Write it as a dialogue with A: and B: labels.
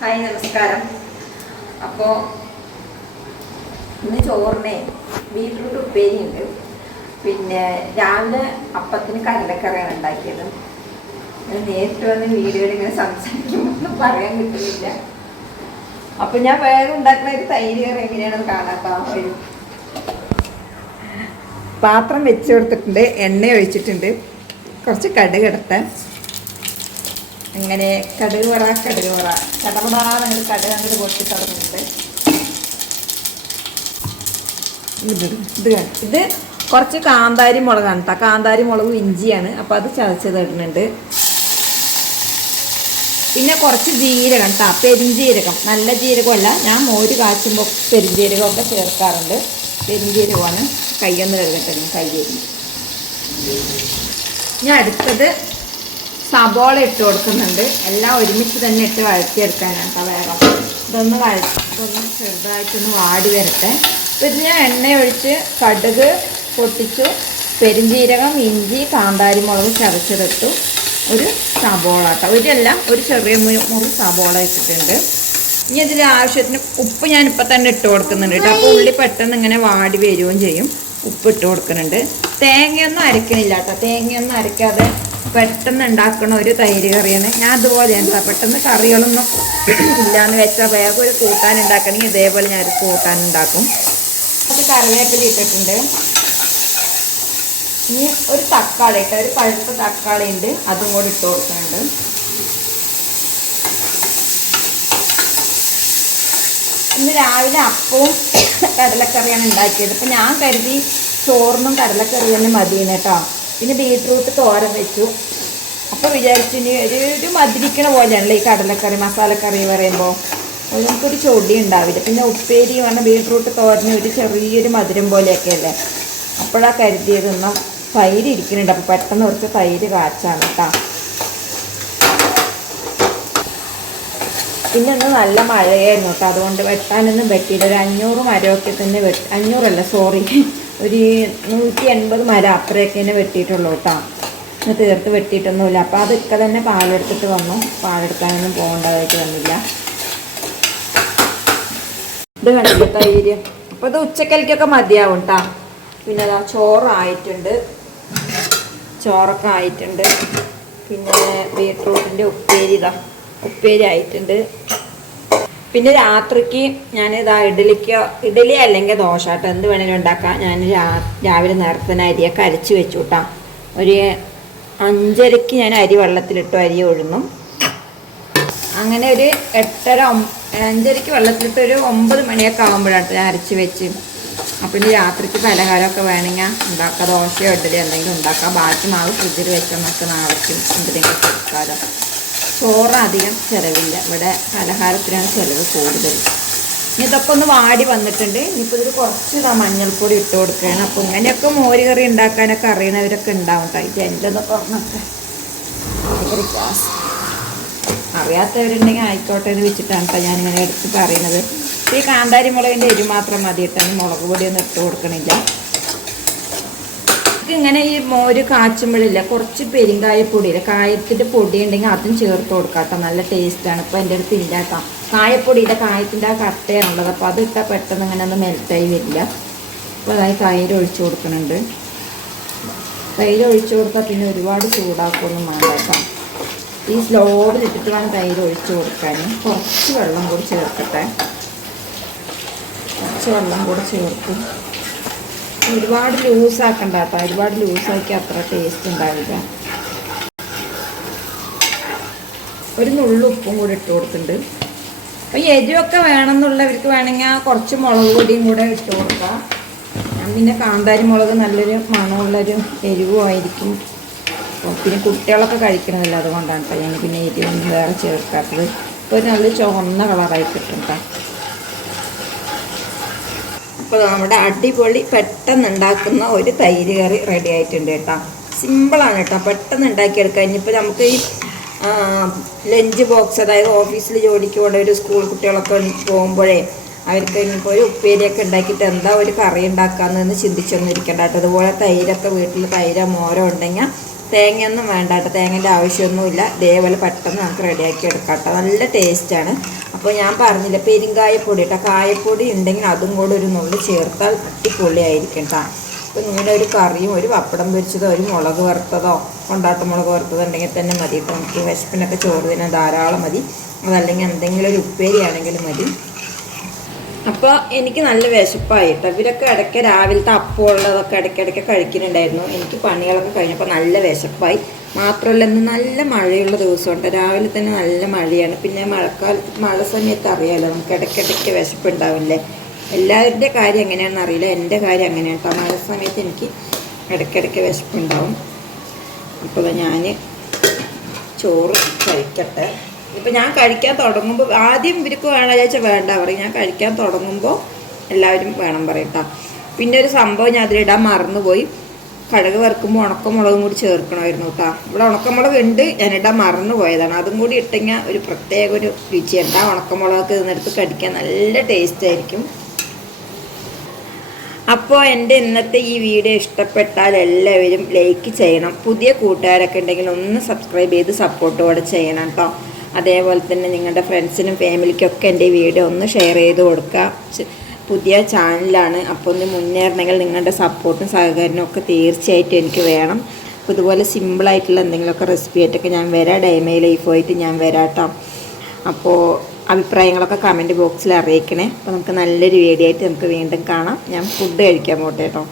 A: Hi നമസ്കാരം. അപ്പോൾ ഇന്ന് ചോറിനെ ബീറ്റ്റൂട്ട് ഉപ്പേരിയുണ്ട്. പിന്നെ രാവിലെ അപ്പത്തിന് കടലക്കറിയാണ് ഉണ്ടാക്കിയത്. ഞാൻ നേരിട്ട് വന്ന് വീഡിയോയിൽ ഇങ്ങനെ സംസാരിക്കുമ്പോൾ പറയാൻ കിട്ടുന്നില്ല. അപ്പം ഞാൻ വേറെ ഉണ്ടാക്കുന്ന ഒരു തൈര് കറി എങ്ങനെയാണെന്ന് കാണാത്ത ഒരു പാത്രം വെച്ച് കൊടുത്തിട്ടുണ്ട് എണ്ണ ഒഴിച്ചിട്ടുണ്ട്. കുറച്ച് കടുക് എടുത്ത്. അങ്ങനെ കടുക് പറ കടുക് പറ കടപടാന്ന് കടുക് അങ്ങോട്ട് പൊട്ടി തുടങ്ങുന്നുണ്ട് ഇത് ഇത് ഇത് കുറച്ച് കാന്താരി മുളകാണ് കേട്ടോ കാന്താരി മുളകും ഇഞ്ചിയാണ്. അപ്പോൾ അത് ചതച്ചത് ഇടുന്നുണ്ട്. പിന്നെ കുറച്ച് ജീരകം കേട്ടോ പെരിഞ്ജീരകം നല്ല ജീരകമല്ല. ഞാൻ മോര് കാച്ചുമ്പോൾ പെരിഞ്ജീരകമൊക്കെ ചേർക്കാറുണ്ട്. പെരിഞ്ജീരകമാണ് കയ്യൊന്ന് കഴുകട്ടെ കയ്യേരി ഞാൻ അടുത്തത് സബോള ഇട്ട് കൊടുക്കുന്നുണ്ട്. എല്ലാം ഒരുമിച്ച് തന്നെ ഇട്ട് വഴറ്റിയെടുക്കാനാണ് കേട്ടോ വേഗം. ഇതൊന്ന് വഴ ഇതൊന്ന് ചെറുതായിട്ടൊന്ന് വാടി വരട്ടെ. ഇത് ഞാൻ എണ്ണ ഒഴിച്ച് കടുക് പൊട്ടിച്ചു പെരിഞ്ജീരകം ഇഞ്ചി കാന്താരി മുളക് ചതച്ചെടുത്തു. ഒരു സബോള കേട്ടോ. ഒരല്ല ഒരു ചെറിയ മുറി സബോള ഇട്ടിട്ടുണ്ട്. ഇനി ഇതിൽ ആവശ്യത്തിന് ഉപ്പ് ഞാനിപ്പോൾ തന്നെ ഇട്ട് കൊടുക്കുന്നുണ്ട് കേട്ടോ. അപ്പോൾ ഉള്ളി പെട്ടെന്ന് ഇങ്ങനെ വാടി വരികയും ചെയ്യും. ഉപ്പ് ഇട്ട് കൊടുക്കുന്നുണ്ട്. തേങ്ങയൊന്നും അരക്കണില്ല കേട്ടോ. തേങ്ങയൊന്നും അരക്കാതെ പെട്ടെന്ന് ഉണ്ടാക്കണ ഒരു തൈര് കറിയാണ്. ഞാൻ അതുപോലെ എന്താ പെട്ടെന്ന് കറികളൊന്നും ഇല്ലാന്ന് വെച്ചാൽ വേഗം ഒരു കൂട്ടാൻ ഉണ്ടാക്കണമെങ്കിൽ ഇതേപോലെ ഞാൻ ഒരു കൂട്ടാൻ ഉണ്ടാക്കും കുറച്ച് കറിവേപ്പില ഇട്ടിട്ടുണ്ട്. ഇനി ഒരു തക്കാളി ഇട്ട ഒരു പഴുത്ത തക്കാളി ഉണ്ട് അതും കൂടി ഇട്ട് കൊടുക്കുന്നുണ്ട്. ഇന്ന് രാവിലെ അപ്പവും കടലക്കറിയാണ് ഉണ്ടാക്കിയത്. അപ്പം ഞാൻ കരുതി ചോറിനും കടലക്കറി തന്നെ മതിയെന്ന് കേട്ടോ പിന്നെ ബീട്രൂട്ട് തോരൻ വെച്ചു. അപ്പോൾ വിചാരിച്ചു ഇനി ഒരു ഒരു മധുരിക്കണ പോലെയാണല്ലോ ഈ കടലക്കറി മസാലക്കറി പറയുമ്പോൾ നമുക്കൊരു ചൊടി ഉണ്ടാവില്ല. പിന്നെ ഉപ്പേരി പറഞ്ഞ ബീട്രൂട്ട് തോരന് ഒരു ചെറിയൊരു മധുരം പോലെയൊക്കെ അല്ലേ? അപ്പോഴാണ് കരുതിയതൊന്നും തൈര് ഇരിക്കുന്നുണ്ട്. അപ്പോൾ പെട്ടെന്ന് കുറച്ച് തൈര് കാച്ചാണ് കേട്ടോ. പിന്നെ ഒന്ന് നല്ല മഴയായിരുന്നു കേട്ടോ. അതുകൊണ്ട് വെട്ടാനൊന്നും പറ്റിയില്ല. ഒരു അഞ്ഞൂറ് മരമൊക്കെ തന്നെ വെട്ടി അഞ്ഞൂറല്ല സോറി ഒരു നൂറ്റി എൺപത് മരം അത്രയൊക്കെ തന്നെ വെട്ടിയിട്ടുള്ളൂ കേട്ടോ. തീർത്ത് വെട്ടിയിട്ടൊന്നുമില്ല. അപ്പോൾ അതൊക്കെ തന്നെ പാലെടുത്തിട്ട് വന്നു. പാലെടുക്കാനൊന്നും പോകേണ്ടതായിട്ട് വന്നില്ല. ഇത് കണ്ടില്ല തൈര്? അപ്പോൾ ഇത് ഉച്ചക്കലിക്കൊക്കെ മതിയാവും കേട്ടോ പിന്നെ അതാ ചോറായിട്ടുണ്ട്. ചോറൊക്കെ ആയിട്ടുണ്ട്. പിന്നെ ബീട്രൂട്ടിന്റെ ഉപ്പേരി ഇതാ ഉപ്പേരി ആയിട്ടുണ്ട്. പിന്നെ രാത്രിക്ക് ഞാൻ ഇതാ ഇഡലിക്ക് ഇഡലി അല്ലെങ്കിൽ ദോശ കേട്ടോ. എന്ത് വേണേലും ഉണ്ടാക്കാം. ഞാൻ രാവിലെ നേരത്തെ തന്നെ അരിയൊക്കെ അരച്ച് വെച്ചു കേട്ടോ ഒരു അഞ്ചരയ്ക്ക് ഞാൻ അരി വെള്ളത്തിലിട്ടു അരി ഒഴുന്നും അങ്ങനെ ഒരു എട്ടര അഞ്ചരയ്ക്ക് വെള്ളത്തിലിട്ട് ഒരു ഒമ്പത് മണിയൊക്കെ ആകുമ്പോഴാണ് ഞാൻ അരച്ച് വെച്ച്. അപ്പം ഇനി രാത്രിക്ക് പലഹാരമൊക്കെ വേണമെങ്കിൽ ഉണ്ടാക്കാം. ദോശയോ ഇഡലി എന്തെങ്കിലും ഉണ്ടാക്കാം. ബാക്കി മാവ് ഫ്രിഡ്ജിൽ വെച്ചാൽ നമുക്ക് നാളേക്കും എന്തെങ്കിലും കൊടുക്കാമല്ലോ ചോറ് അധികം ചിലവില്ല. ഇവിടെ പലഹാരത്തിനാണ് ചിലവ് കൂടുതൽ. ഇതൊക്കെ ഒന്ന് വാടി വന്നിട്ടുണ്ട്. ഇനിയിപ്പോൾ ഇതിൽ കുറച്ച് മഞ്ഞൾപ്പൊടി ഇട്ട് കൊടുക്കുകയാണ്. അപ്പോൾ ഇങ്ങനെയൊക്കെ മോര് കറി ഉണ്ടാക്കാനൊക്കെ അറിയണവരൊക്കെ ഉണ്ടാവും കഴിക്കുക എന്റെ ഒന്ന് പറഞ്ഞൊക്കെ അറിയാത്തവരുണ്ടെങ്കിൽ ആയിക്കോട്ടെ എന്ന് വെച്ചിട്ടാണ് കേട്ടോ ഞാനിങ്ങനെ എടുത്ത് പറയുന്നത്. ഈ കാന്താരി മുളകിന്റെ എരി മാത്രം മതി ഇട്ടാൽ മുളക് പൊടിയൊന്നും ഇട്ട് കൊടുക്കണില്ല. നമുക്ക് ഇങ്ങനെ ഈ മോര് കാച്ചുമ്പോഴില്ല കുറച്ച് പെരിങ്കായപ്പൊടിയില്ല കായത്തിന്റെ പൊടി ഉണ്ടെങ്കിൽ അതും ചേർത്ത് കൊടുക്കാം നല്ല ടേസ്റ്റാണ് ഇപ്പോൾ എന്റെ അടുത്ത് ഇല്ല കേട്ടോ. കായപ്പൊടിയുടെ കായത്തിന്റെ ആ കട്ടയാണുള്ളത്. അപ്പോൾ അത് ഇട്ടാൽ പെട്ടെന്ന് ഇങ്ങനെ ഒന്ന് മെൽറ്റായി വരില്ല. അപ്പോൾ അതായത് തൈര് ഒഴിച്ചു കൊടുക്കുന്നുണ്ട്. തൈര് ഒഴിച്ചു കൊടുത്താൽ പിന്നെ ഒരുപാട് ചൂടാക്കൊന്നും വേണ്ട ഈ സ്ലോവിൽ ഇട്ടിട്ട് വേണം തൈര് ഒഴിച്ചു കൊടുക്കാൻ. കുറച്ച് വെള്ളം കൂടി ചേർക്കട്ടെ. കുറച്ച് വെള്ളം കൂടി ചേർക്കും. ഒരുപാട് ലൂസാക്കണ്ട കേട്ടോ ഒരുപാട് ലൂസാക്കി അത്ര ടേസ്റ്റ് ഉണ്ടാവില്ല. ഒരു നുള്ളു ഉപ്പും കൂടി ഇട്ട് കൊടുത്തിട്ടുണ്ട്. അപ്പം എരിവൊക്കെ വേണമെന്നുള്ളവർക്ക് വേണമെങ്കിൽ കുറച്ച് മുളക് പൊടിയും കൂടെ ഇട്ട് കൊടുക്കാം. ഞാൻ പിന്നെ കാന്താരി മുളക് നല്ലൊരു മണമുള്ളൊരു എരിവും ആയിരിക്കും. അപ്പോൾ പിന്നെ കുട്ടികളൊക്കെ കഴിക്കണമല്ലോ അതുകൊണ്ടാണ് കേട്ടോ. ഞാൻ പിന്നെ എരിവൊന്നും വേറെ ചേർക്കാത്തത്. ഇപ്പോൾ നല്ല ചുവന്ന കളറായി കിട്ടും കേട്ടോ. അപ്പോൾ നമ്മുടെ അടിപൊളി പെട്ടെന്ന് ഉണ്ടാക്കുന്ന ഒരു തൈര് കറി റെഡി ആയിട്ടുണ്ട് കേട്ടോ. സിമ്പിളാണ് കേട്ടോ. പെട്ടെന്ന് ഉണ്ടാക്കിയെടുക്കുക ഇനിയിപ്പോൾ നമുക്ക് ഈ ലഞ്ച് ബോക്സ് അതായത് ഓഫീസിൽ ജോലിക്ക് പോകേണ്ട ഒരു സ്കൂൾ കുട്ടികളൊക്കെ പോകുമ്പോഴേ അവർക്ക് ഇനിയിപ്പോൾ ഒരു ഉപ്പേരിയൊക്കെ ഉണ്ടാക്കിയിട്ട് എന്താ ഒരു കറി ഉണ്ടാക്കാമെന്ന് ചിന്തിച്ചൊന്നും ഇരിക്കണ്ട കേട്ടോ. അതുപോലെ തൈരൊക്കെ വീട്ടിൽ തൈര മോരോ ഉണ്ടെങ്കിൽ തേങ്ങയൊന്നും വേണ്ട കേട്ടോ. തേങ്ങേന്റെ ആവശ്യമൊന്നുമില്ല. ഇതേപോലെ പെട്ടെന്ന് നമുക്ക് റെഡിയാക്കി എടുക്കാം കേട്ടോ. നല്ല ടേസ്റ്റാണ്. അപ്പോൾ ഞാൻ പറഞ്ഞില്ല പെരിങ്കായപ്പൊടി കേട്ടോ. കായപ്പൊടി ഉണ്ടെങ്കിൽ അതും കൂടെ ഒരു നുള്ളി ചേർത്താൽ അടിപൊളിയായിരിക്കും കേട്ടോ. അപ്പോൾ ഇങ്ങനെ ഒരു കറിയും ഒരു പപ്പടം പൊരിച്ചതോ ഒരു മുളക് വറുത്തതോ കൊണ്ടാട്ട മുളക് വറുത്തതോ ഉണ്ടെങ്കിൽ തന്നെ മതി. കേട്ടോ നമുക്ക് വിശപ്പിനൊക്കെ ചോറ് തന്നെ ധാരാളം മതി. അതല്ലെങ്കിൽ എന്തെങ്കിലും ഒരു ഉപ്പേരി ആണെങ്കിലും മതി. അപ്പോൾ എനിക്ക് നല്ല വിശപ്പായി ഇവരൊക്കെ ഇടയ്ക്ക് രാവിലത്തെ അപ്പമുള്ളതൊക്കെ ഇടയ്ക്കിടയ്ക്ക് കഴിക്കുന്നുണ്ടായിരുന്നു. എനിക്ക് പണികളൊക്കെ കഴിഞ്ഞപ്പോൾ നല്ല വിശപ്പായി. മാത്രമല്ല ഇന്ന് നല്ല മഴയുള്ള ദിവസമുണ്ട് രാവിലെ തന്നെ നല്ല മഴയാണ്. പിന്നെ മഴക്കാലത്ത് മഴ സമയത്ത് അറിയാമല്ലോ നമുക്ക് ഇടയ്ക്കിടയ്ക്ക് വിശപ്പുണ്ടാവില്ലേ എല്ലാവരുടെ കാര്യം എങ്ങനെയാണെന്ന് അറിയില്ല. എന്റെ കാര്യം എങ്ങനെയാണ് കേട്ടോ മഴ സമയത്ത് എനിക്ക് ഇടയ്ക്കിടയ്ക്ക് വിശപ്പുണ്ടാവും അപ്പോൾ ഞാൻ ചോറ് കഴിക്കട്ടെ. ഇപ്പം ഞാൻ കഴിക്കാൻ തുടങ്ങുമ്പോൾ ആദ്യം ഇവർക്ക് വേണം ചോദിച്ചാൽ വേണ്ട പറയും. ഞാൻ കഴിക്കാൻ തുടങ്ങുമ്പോൾ എല്ലാവരും വേണം പറയും പിന്നെ ഒരു സംഭവം ഞാൻ അതിലിടാൻ മറന്നുപോയി. കടുക് വറുക്കുമ്പോൾ ഉണക്കമുളകും കൂടി ചേർക്കണമായിരുന്നു കേട്ടോ ഇവിടെ ഉണക്കമുളക് ഉണ്ട് ഞാനിടാൻ മറന്നു പോയതാണ് അതും കൂടി ഇട്ടെങ്കിൽ ഒരു പ്രത്യേക ഒരു രുചിയുണ്ട് ആ ഉണക്കമുളകൊക്കെ ഇതിനെടുത്ത് കടിക്കാൻ നല്ല ടേസ്റ്റ് ആയിരിക്കും. അപ്പോൾ എന്റെ ഇന്നത്തെ ഈ വീഡിയോ ഇഷ്ടപ്പെട്ടാൽ എല്ലാവരും ലൈക്ക് ചെയ്യണം. പുതിയ കൂട്ടുകാരൊക്കെ ഉണ്ടെങ്കിൽ ഒന്ന് സബ്സ്ക്രൈബ് ചെയ്ത് സപ്പോർട്ടോടെ ചെയ്യണം കേട്ടോ അതേപോലെ തന്നെ നിങ്ങളുടെ ഫ്രണ്ട്സിനും ഫാമിലിക്കൊക്കെ എന്റെ വീഡിയോ ഒന്ന് ഷെയർ ചെയ്ത് കൊടുക്കുക. പുതിയ ചാനലാണ്. അപ്പോൾ ഒന്ന് മുന്നേറണമെങ്കിൽ നിങ്ങളുടെ സപ്പോർട്ടും സഹകരണവും ഒക്കെ തീർച്ചയായിട്ടും എനിക്ക് വേണം. അപ്പോൾ ഇതുപോലെ സിമ്പിളായിട്ടുള്ള എന്തെങ്കിലുമൊക്കെ റെസിപ്പി ആയിട്ടൊക്കെ ഞാൻ വരാം. ഡൈമയിൽ ഈ പോയിട്ട് ഞാൻ വരാം കേട്ടോ. അപ്പോൾ അഭിപ്രായങ്ങളൊക്കെ കമന്റ് ബോക്സിൽ അറിയിക്കണേ. അപ്പോൾ നമുക്ക് നല്ലൊരു വീഡിയോ ആയിട്ട് നമുക്ക് വീണ്ടും കാണാം. ഞാൻ ഫുഡ് കഴിക്കാൻ പോട്ടെ കേട്ടോ.